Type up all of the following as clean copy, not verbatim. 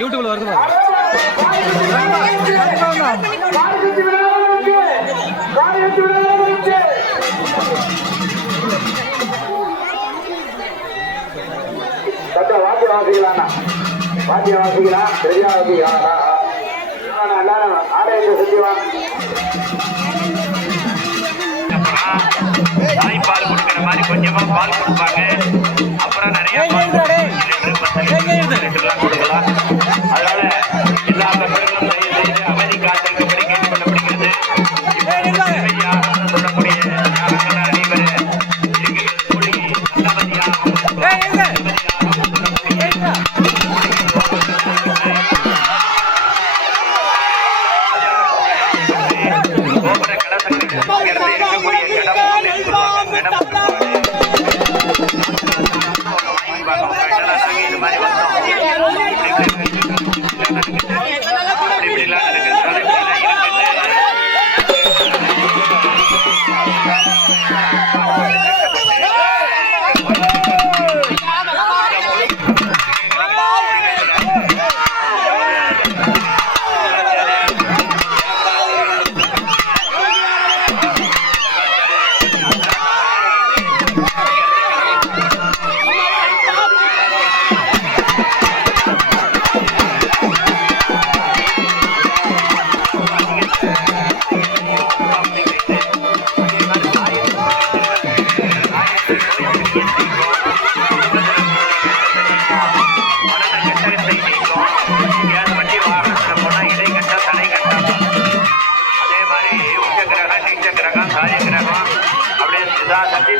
யூடியூப்ல வருது வாத்தியம் வாசிக்கலாம் சரியா வாசிக்கலாம் எல்லாரும் ஆலயத்தை சுற்றிவான் தாய்ப்பால் கொடுக்கிற மாதிரி கொஞ்சமா பால் கொடுப்பாங்க. அப்புறம் நிறைய கொடுக்கலாம். அதனால எல்லா மக்களும் தயவு செய்து அமைதி காத்திருக்கும்படி கேட்டுக்கொள்ளப்படுகிறது. சொல்லக்கூடிய அனைவரும்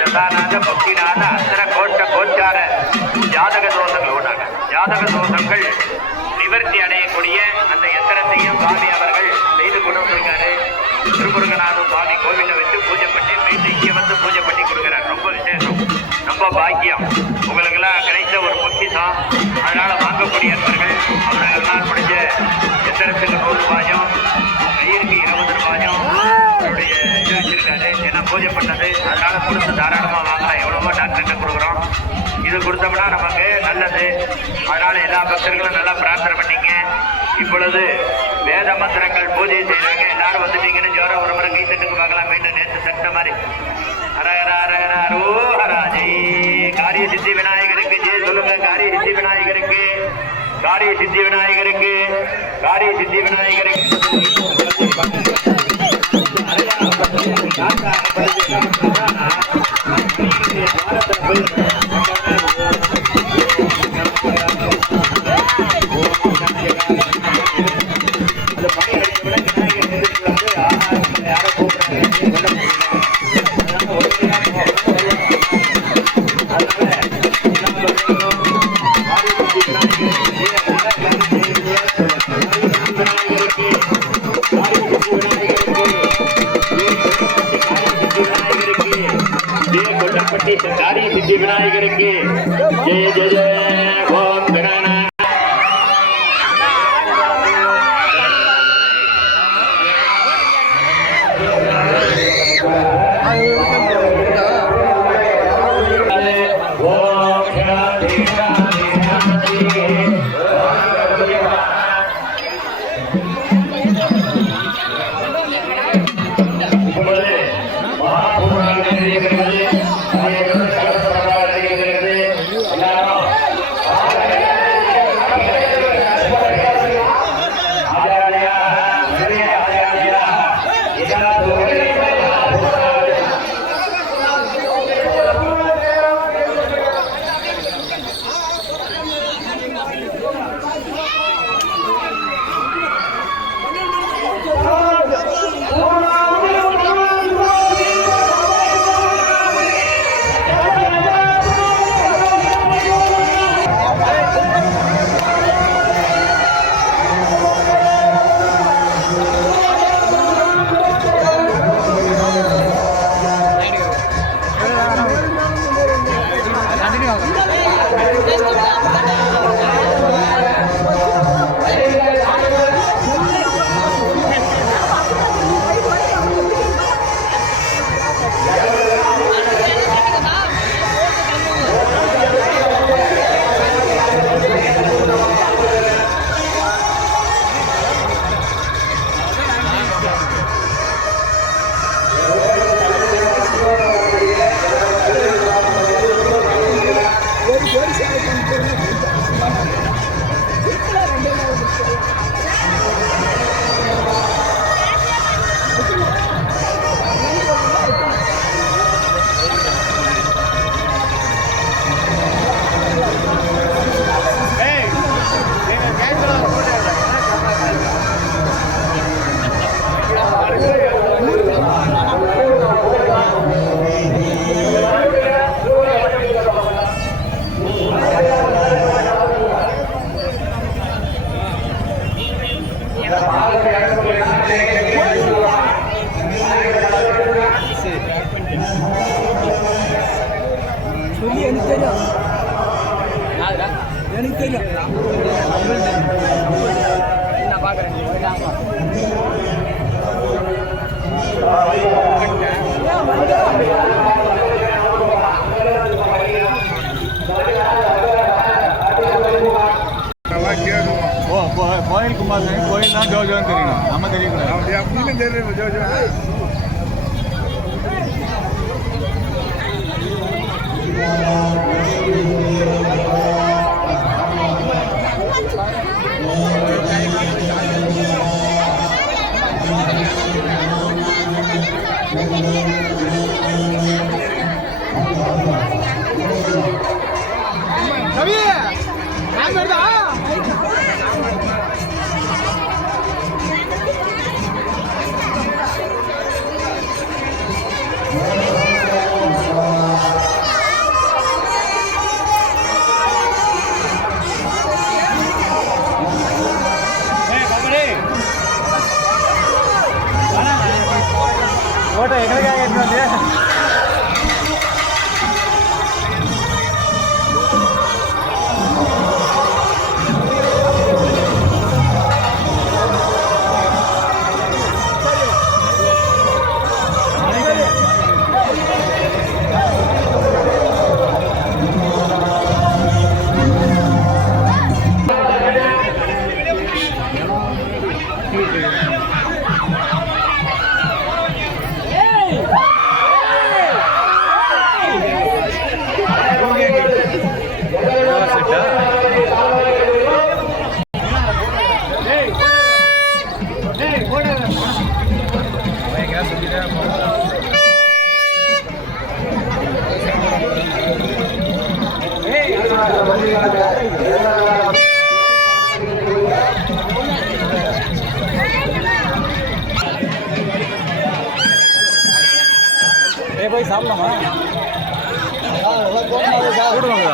தசாநாத பக்திநாத அந்தர கோட்ட கோச்சார ஜாதக தோஷங்கள் உண்டாங்க. ஜாதக தோஷங்கள் நிவர்த்தி அடையக்கூடிய அந்த எந்திரத்தையும் சுவாமி அவர்கள் செய்து கொண்டு வந்திருக்காரு. திருமுருகநாத சுவாமி கோவிலை வச்சு பூஜை பண்ணி மீண்டும் இங்கே வந்து பூஜை பண்ணி கொடுக்குறாரு. ரொம்ப விசேஷம், ரொம்ப பாக்கியம். உங்களுக்கெல்லாம் கிடைத்த ஒரு பொக்கிஷம். அதனால வாங்கக்கூடிய அன்பர்கள் அவர்களெல்லாம் முடிஞ்ச எந்திரத்துக்கு 100 ரூபாயும், கயிறுக்கு 20 ரூபாயும் அவருடைய இது வச்சிருக்காரு. ஏன்னா பூஜை பண்ணது, அதனால கொடுத்து தாராளமாக வாங்கலாம். எவ்வளவோ டாக்டர்கிட்ட கொடுக்குறோம், இது கொடுத்தோம்னா நமக்கு நல்லது. அதனால எல்லா பக்தர்களும் நல்லா பிரார்த்தனை பண்ணீங்க. இப்பொழுது வேத மந்திரங்கள் பூஜை செய்யறாங்க. எல்லாரும் வந்துட்டீங்கன்னு ஜோரம் ஒரு முறை கை தட்டுக்கு பார்க்கலாம். மீண்டும் நேற்று தட்ட மாதிரி அரகர அரகர அரோஹராஜே. காரிய சித்தி விநாயகருக்கு ஜெய் சொல்லுங்க. காரிய சித்தி விநாயகருக்கு, காரிய சித்தி விநாயகருக்கு, காரிய சித்தி விநாயகருக்கு. காரிய சித்தி விநாயகருக்கு ஜெய ஜெய ஜெய ஓம் கணநாத. எனக்கு தெரியும் நான் பார்க்குறேன். கோயில் குமாரசாமி கோயில் தான் ஜோஜோன்னு தெரியணும், நம்ம தெரியக்கூடாது. அப்படின்னு தெரியும் ஜோஜோ. போட்டோ எங்களுக்காக எடுத்து வந்து போய் சாப்பிடலாமா கூடுவாங்க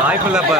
வாய்ப்பு இல்லை இப்போ